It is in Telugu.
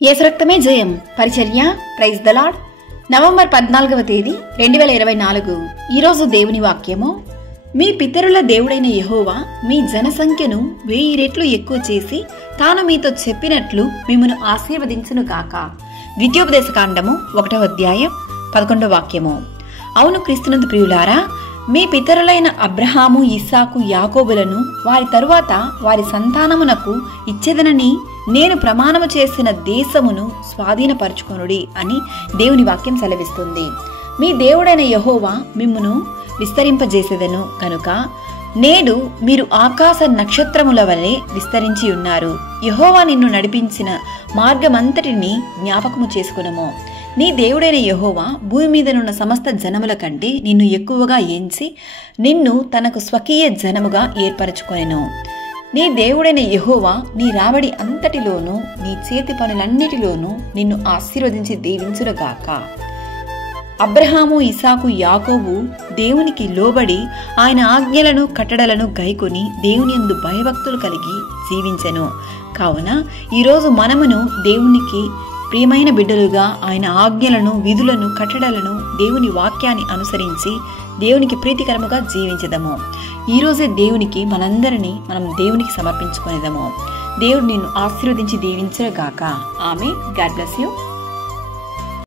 యేసు రక్తమే జయం పరిచర్య ప్రైజ్ ద లార్డ్. నవంబర్ 14వ తేదీ 2024. ఈరోజు దేవుని వాక్యము, మీ పితరుల దేవుడైన యెహోవా మీ జనసంఖ్యను 1000 రెట్లు ఎక్కువ చేసి తాను మీతో చెప్పినట్లు మిమ్మను ఆశీర్వదించును గాక. ద్వితీయోపదేశకాండము 1వ అధ్యాయం 11వ వాక్యము. అవును క్రీస్తునందు ప్రియులారా, మీ పితరులైన అబ్రహాము, ఇస్సాకు, యాకోబులను వారి తరువాత వారి సంతానమునకు ఇచ్చేదనని నేను ప్రమాణము చేసిన దేశమును స్వాధీనపరచుకొనుడి అని దేవుని వాక్యం సెలవిస్తుంది. మీ దేవుడైన యెహోవా మిమ్మును విస్తరింపజేసేదను కనుక నేడు మీరు ఆకాశ నక్షత్రముల వలె విస్తరించి ఉన్నారు. యెహోవా నిన్ను నడిపించిన మార్గమంతటిని జ్ఞాపకము చేసుకునము. నీ దేవుడైన యెహోవా భూమి మీదనున్న సమస్త జనముల కంటే నిన్ను ఎక్కువగా ఎంచి నిన్ను తనకు స్వకీయ జనముగా ఏర్పరచుకొనెను. నీ దేవుడైన యెహోవా నీ రాబడి అంతటిలోనూ నీ చేతి పనులన్నిటిలోనూ నిన్ను ఆశీర్వదించి దీవించునుగాక. అబ్రహాము, ఇసాకు, యాకోబు దేవునికి లోబడి ఆయన ఆజ్ఞలను కట్టడలను గైకొని దేవుని యందు భయభక్తులు కలిగి జీవించెను. కావున ఈరోజు మనమును దేవునికి ప్రియమైన బిడ్డలుగా ఆయన ఆజ్ఞలను, విధులను, కట్టడలను, దేవుని వాక్యాన్ని అనుసరించి దేవునికి ప్రీతికరముగా జీవించదము. ఈరోజే దేవునికి మనం దేవునికి సమర్పించుకునేదము. దేవుడు నిన్ను ఆశీర్వదించి దీవించుగాక. ఆమేన్. God bless you.